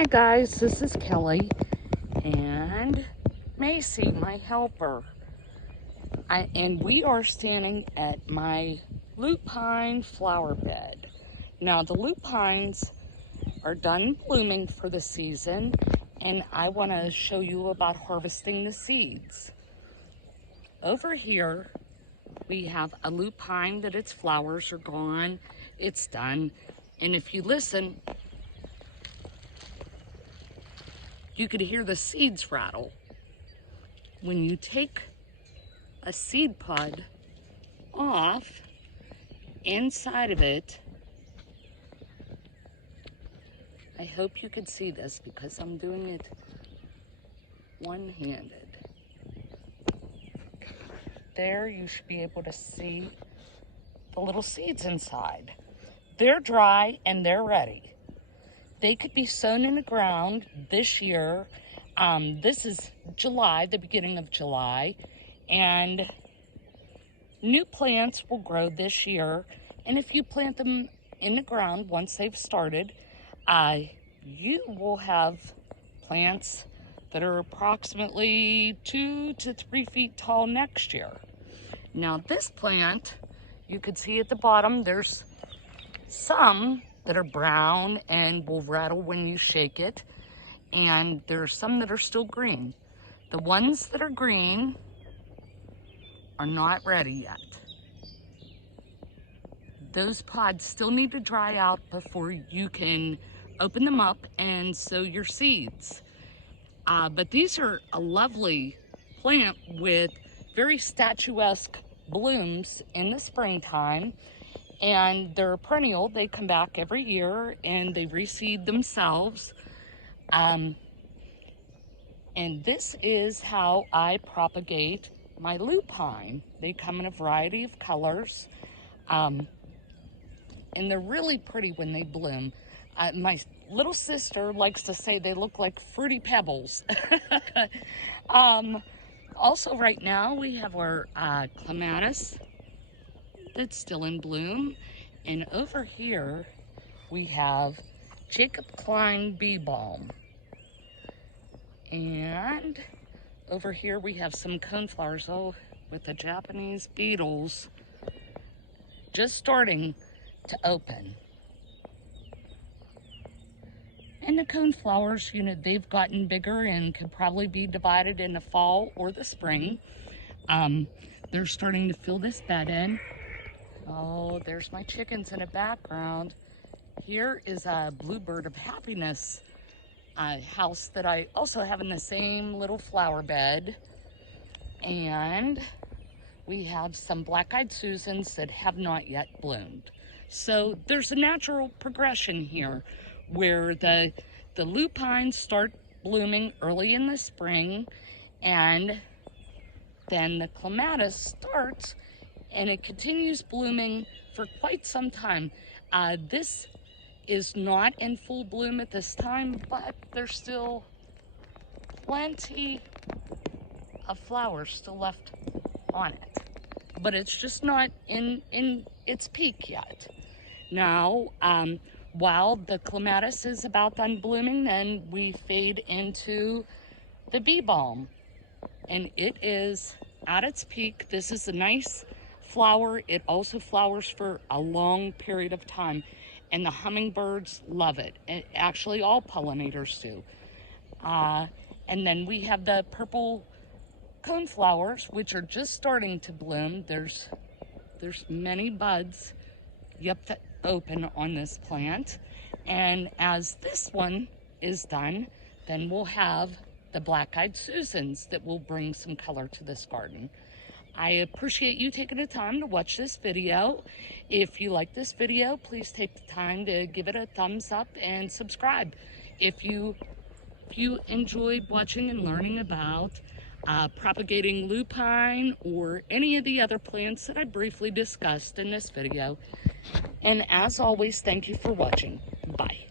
Hi guys, this is Kelly and Macy, my helper. And we are standing at my lupine flower bed. Now the lupines are done blooming for the season, and I want to show you about harvesting the seeds. Over here we have a lupine that its flowers are gone, it's done, and if you listen, you could hear the seeds rattle. When you take a seed pod off, inside of it, I hope you could see this because I'm doing it one-handed. There you should be able to see the little seeds inside. They're dry and they're ready. They could be sown in the ground this year. This is July, the beginning of July, and new plants will grow this year. And if you plant them in the ground once they've started, you will have plants that are approximately 2 to 3 feet tall next year. Now this plant, you could see at the bottom, there's some that are brown and will rattle when you shake it, and there's some that are still green. The ones that are green are not ready yet. Those pods still need to dry out before you can open them up and sow your seeds. But these are a lovely plant with very statuesque blooms in the springtime, and they're perennial. They come back every year and they reseed themselves. And this is how I propagate my lupine. They come in a variety of colors, and they're really pretty when they bloom. My little sister likes to say they look like fruity pebbles. Also right now we have our clematis that's still in bloom, and over here we have Jacob Klein bee balm, and over here we have some coneflowers with the Japanese beetles just starting to open. And the coneflowers, you know, they've gotten bigger and could probably be divided in the fall or the spring. They're starting to fill this bed in. Oh, there's my chickens in the background. Here is a bluebird of happiness house that I also have in the same little flower bed. And we have some black-eyed Susans that have not yet bloomed. So there's a natural progression here where the lupines start blooming early in the spring, and then the clematis starts and it continues blooming for quite some time. This is not in full bloom at this time, but there's still plenty of flowers still left on it. But it's just not in its peak yet. Now, while the clematis is about done blooming, then we fade into the bee balm. And it is at its peak. This is a nice flower. It also flowers for a long period of time, and the hummingbirds love it. And actually all pollinators do. And then we have the purple coneflowers, which are just starting to bloom. There's many buds yet to open on this plant. And as this one is done, then we'll have the black-eyed Susans that will bring some color to this garden. I appreciate you taking the time to watch this video. If you like this video, please take the time to give it a thumbs up and subscribe. If you enjoyed watching and learning about propagating lupine or any of the other plants that I briefly discussed in this video. And as always, thank you for watching. Bye.